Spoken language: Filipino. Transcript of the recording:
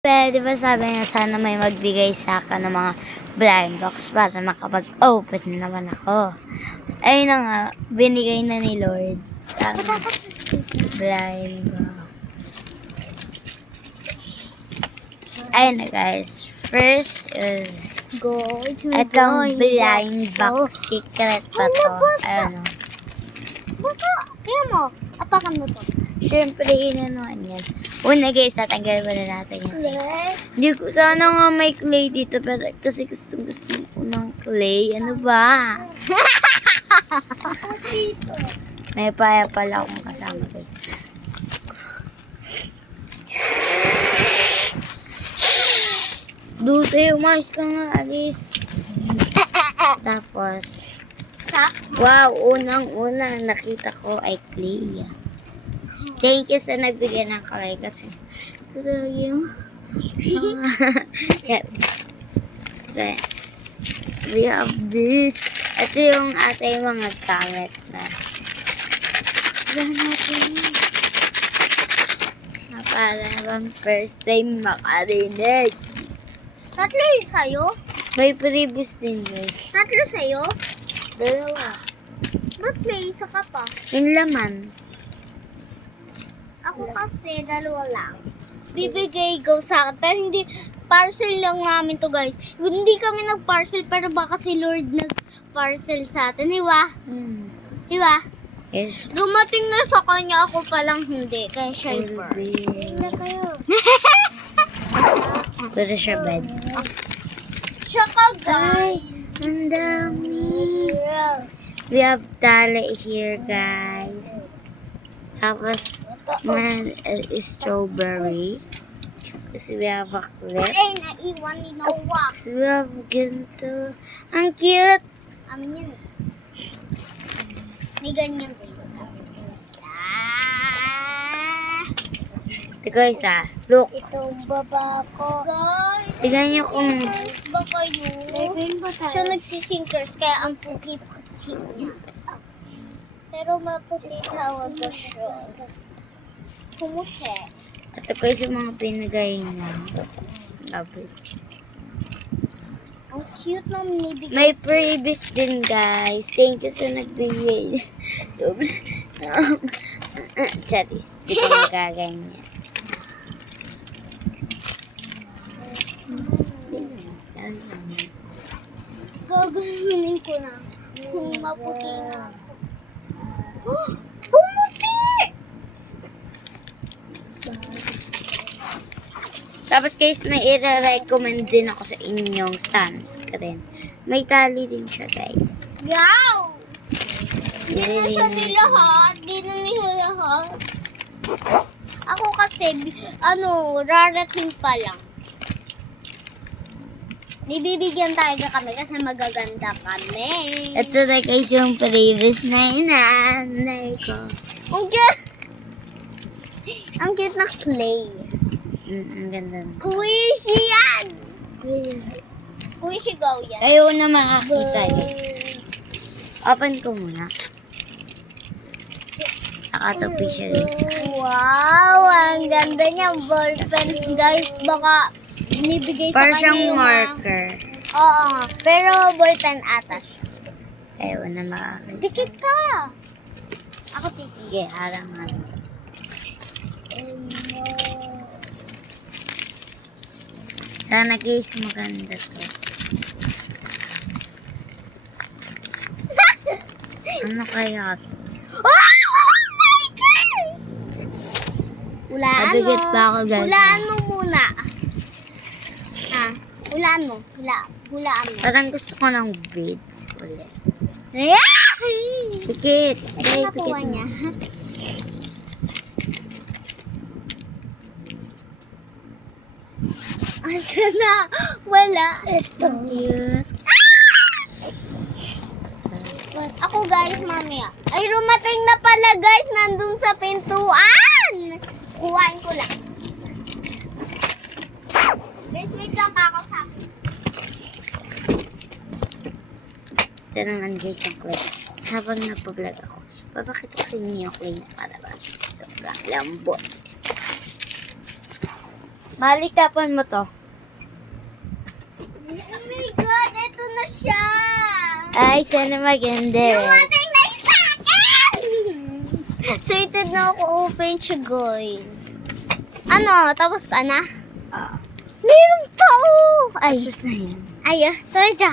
Di ba sabi nga sana may magbigay sa akin ng mga blind box para makapag-open naman ako. Ayun na nga, binigay na ni Lord ang blind box. Ayun na guys, first is itong blind box, secret pa to. Ayun o. Basta, kaya mo, apakan mo to. Siyempre, inanuan yan. Una guys, tatanggal muna natin yan. Hindi ko sana nga may clay dito, pero kasi gusto ko ng clay. Ano ba? May paya pala akong kasama guys. Doon tayo, umayos ka nga, Alice. Tapos, wow, unang-unang nakita ko ay clay. Thank you sa nagbigay ng kalay kasi ito talaga yung we have this. Ito yung ating mga gamit na para bang first time makarinig. Tatlo yung sa'yo? May previous din guys. Tatlo sa'yo? Dalawa. Ba't may isa ka pa? Yung laman. Ako kasi, dalawa lang. Bibigay go sa akin. Pero hindi, parcel lang namin to guys. Hindi kami nag-parcel, pero baka si Lord nag-parcel sa atin. Diba? Diba? Yes. Dumating na sa kanya, ako palang hindi. Kaya siya yung first. Hindi kayo. Pero siya bed. Siya ka guys. Ang dami. We have tali here guys. Tapos, strawberry. Kasi we have a clip. Ay, naiwan ni Noah. Kasi we have ganito. Ang cute! Amin yan eh. May ganyan rin. Ito guys look. Itong baba ko. Guys, Tignan niyo kung... ba kayo? Siya nagsisinkers, kaya ang puti-puti niya. Pero maputi tawag ko siya. Pumuti. Ito guys yung mga pinagay niya. Love it. Ang cute na minibigay. May freebies din guys. Thank you sa nagbigay. Charis. Di ko magaganyan. Gagawinin ko na. Kung maputi na ako. Pumuti! Tapos guys, may i-recommend din ako sa inyong sunscreen. May tali din siya guys. Yaw! Di na siya nilahat. Di na nilahat. Ako kasi, rarating pa lang. Bibigyan tayo kami kasi magaganda kami. Ito na guys yung playlist na inaanay ko. Ang cute! Ang cute na clay. Ang ganda. Squishy yan! Squishy go yan. Kayo na makakita eh. Open ko muna. Nakatopi siya guys. Wow! Ang ganda niya. Ballpen guys. Baka binibigay sa Para kanya siyang yung marker. Oo nga. Pero ballpen ata siya. Kayo na makakita. Dikit ka! Ako titigil. Sige, harang. Sana guys maganda to. Ano kaya to? Hulaan mo. Mabigat pa ako, guys. Hulaan mo muna. Hulaan mo. Hulaan mo. Parang gusto ko ng beads ulit. Ay! Pikit. Ito Ay, nakuha pikit niya. Asa na? Wala. Ito. Cute. Ako guys, mamaya. Ay, rumating na pala guys. Nandun sa pintuan. Kuhain ko lang. Guys, wait lang ako sa akin. Ito naman guys ang clip. Habang napablog ako, papakita ko sa inyo yung clay na para ba sobrang lambot. Malikapan mo to. Oh my God, ito na siya. Ay, sana maganda. Dumating na yung sa akin! Excited na ako open siya, guys. Ano, tapos ka na? Meron pa, oh! Ay, Tapos na yan. ay, ito siya.